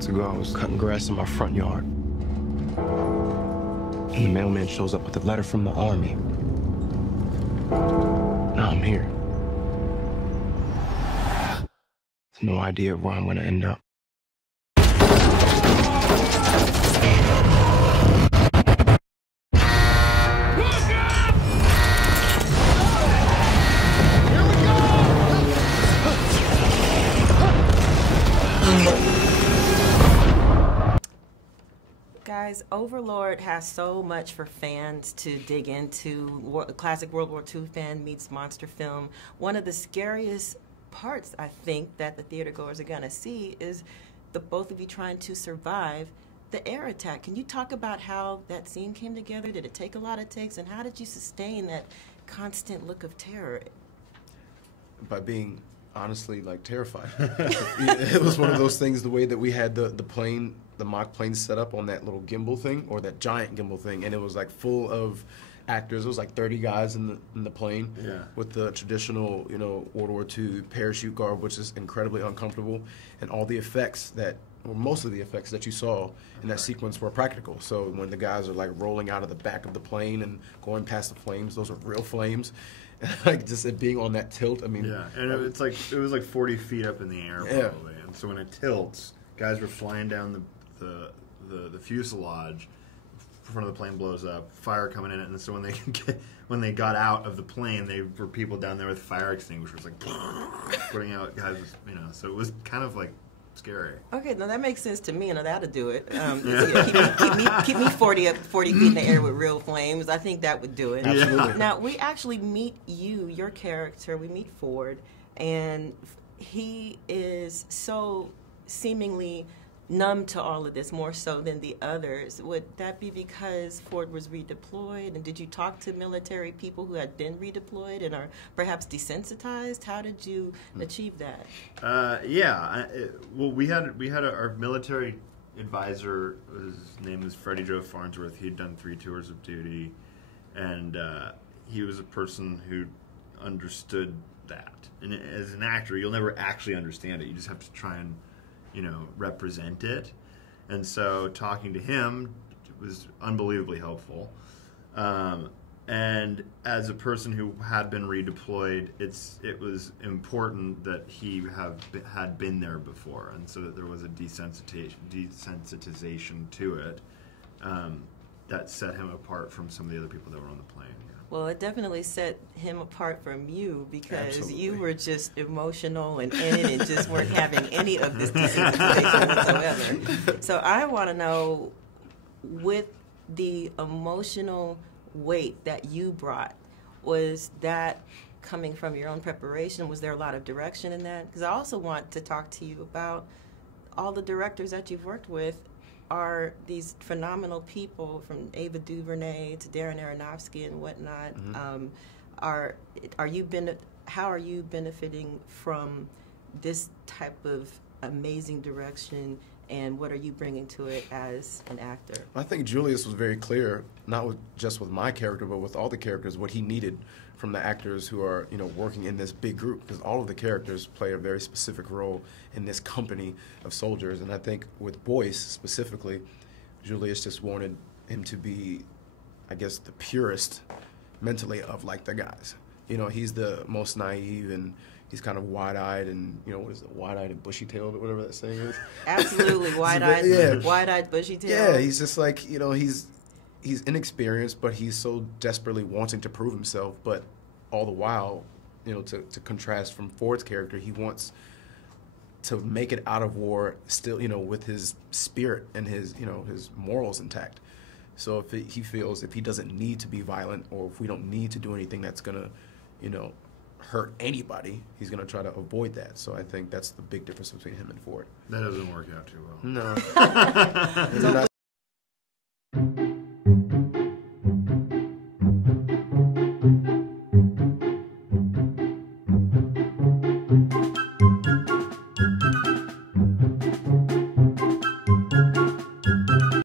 months ago, I was cutting grass in my front yard. And the mailman shows up with a letter from the army. Now I'm here. No idea where I'm gonna end up. Guys, Overlord has so much for fans to dig into. Classic World War II fan meets monster film. One of the scariest parts, I think, that the theater goers are going to see is the both of you trying to survive the air attack. Can you talk about how that scene came together? Did it take a lot of takes? And how did you sustain that constant look of terror? By being, honestly, like, terrified. It was one of those things, the way that we had the plane, the mock plane set up on that little gimbal thing, or that giant gimbal thing, and it was like full of actors. It was like 30 guys in the plane, with the traditional, you know, World War II parachute garb, which is incredibly uncomfortable, and all the effects that, or most of the effects that you saw in that sequence were practical. So when the guys are like rolling out of the back of the plane and going past the flames, those are real flames. Like just it being on that tilt, I mean. Yeah, and it was like 40 feet up in the air probably, and so when it tilts, guys were flying down the fuselage. Front of the plane blows up, fire coming in it, and so when they got out of the plane, they were people down there with fire extinguishers, like putting out guys, you know. So it was kind of like scary. Okay, now that makes sense to me. You know, that'll do it. Keep me 40 feet in the air with real flames. I think that would do it. Absolutely. Now we actually meet your character. We meet Ford, and he is so seemingly numb to all of this, more so than the others. Would that be because Ford was redeployed? And did you talk to military people who had been redeployed and are perhaps desensitized? How did you achieve that? Well, we had our military advisor. His name was Freddie Joe Farnsworth. He'd done 3 tours of duty, and he was a person who understood that. And as an actor, you'll never actually understand it. You just have to try and, you know, represent it. And so talking to him was unbelievably helpful. And as a person who had been redeployed, it was important that he had been there before, and so that there was a desensitization to it that set him apart from some of the other people that were on the plane. Well, it definitely set him apart from you, because Absolutely. you were just emotional and in it and just weren't having any of this desensitization whatsoever. So I want to know, with the emotional weight that you brought, was that coming from your own preparation? Was there a lot of direction in that? Because I also want to talk to you about all the directors that you've worked with are these phenomenal people, from Ava DuVernay to Darren Aronofsky and whatnot. Mm-hmm. How are you benefiting from this type of amazing direction, and what are you bringing to it as an actor? I think Julius was very clear, not just with my character, but with all the characters, what he needed from the actors who are, you know, working in this big group, because all of the characters play a very specific role in this company of soldiers. And I think with Boyce specifically, Julius just wanted him to be, I guess, the purest mentally of like the guys. You know, he's the most naive, and he's kind of wide-eyed, and, you know, what is it, wide-eyed and bushy-tailed, or whatever that saying is? Absolutely, wide-eyed, wide-eyed, bushy-tailed. Yeah, he's just like, you know, he's inexperienced, but he's so desperately wanting to prove himself. But all the while, you know, to contrast from Ford's character, he wants to make it out of war still, you know, with his spirit and his, you know, his morals intact. So if he feels if he doesn't need to be violent, or if we don't need to do anything that's gonna, you know, hurt anybody, he's gonna try to avoid that. So I think that's the big difference between him and Ford. That doesn't work out too well. No.